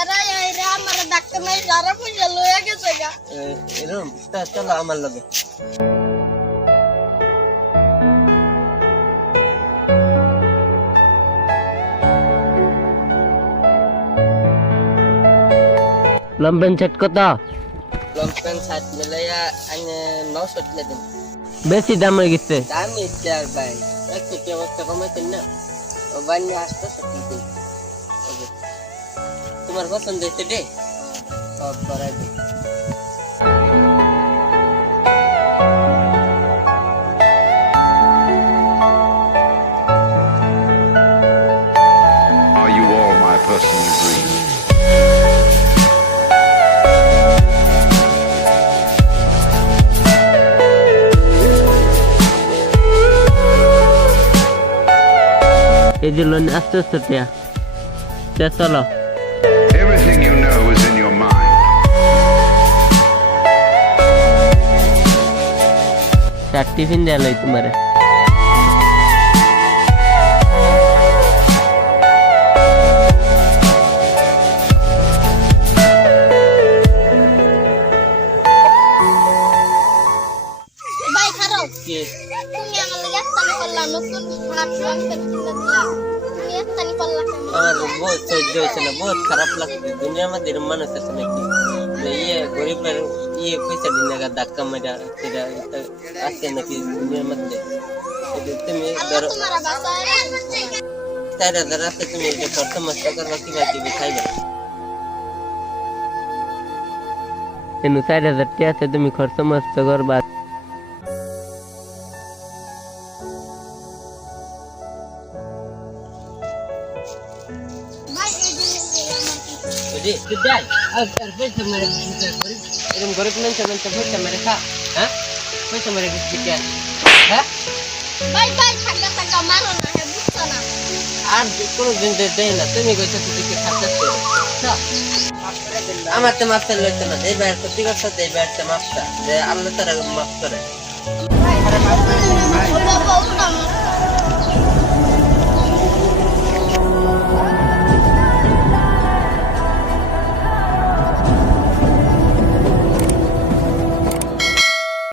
বেড়াই আইরা আমার ডাক্তার নাই সারা পয়সা লইয়া গেছে গা এরকম চলো আমার লগে লম্বেন সেট কত লম্বেন সেট মিলাইয়া আইনে 900 টাকা দিন বেশি দাম হয়ে গেছে দাম ইচ্ছে আর ভাই একটু কি অবস্থা কমাইতেন না ও বান্নে আসতো সত্যি তোমার পছন্দ হইছে রে সব বাড়াই দে Are you all my personal dreams? এই যে লোন আস্তে আস্তে চলো Everything you know is in your mind. Tiffin দেয়া লই তোমারে ভাই খারাপ তুমি আমার লাগি একটানি করলা নতুন হাত রঙের কিনা দিলা তুমি একটানি করলা কেন আমার বহুত সহ্য হয়েছে না বহুত খারাপ লাগছে দুনিয়ার মধ্যে মানুষ আছে নাকি ইয়ে গরিবের ইয়ে পয়সা দিন ধাক্কা মারা সেটা আছে নাকি দুনিয়ার মধ্যে তুমি ধরো তোমার বাসায় 4000 আছে তুমি এটা খরচ মস্ত করবা কিবা কিবি খাইবা এনু 4000 টাকা আছে তুমি খরচ মস্ত করবা ভাই এই দিন আমার Jadi, kedai. Pesa mereka goriब. Eram goriब nan cuman pesa mereka. Hah? Pesa mereka sedikit. Hah? ভাই ভাই থাকা মারো না হে বুঝছো না আর কোনো দিন দেয় না তুমি কইছো তুমি খাচ্ছো না আমার তো মাফ করে লইতে না এই বাইরে তো ঠিক আছে এই বাইরে মাফটা যে আল্লাহ তাআলা মাফ করে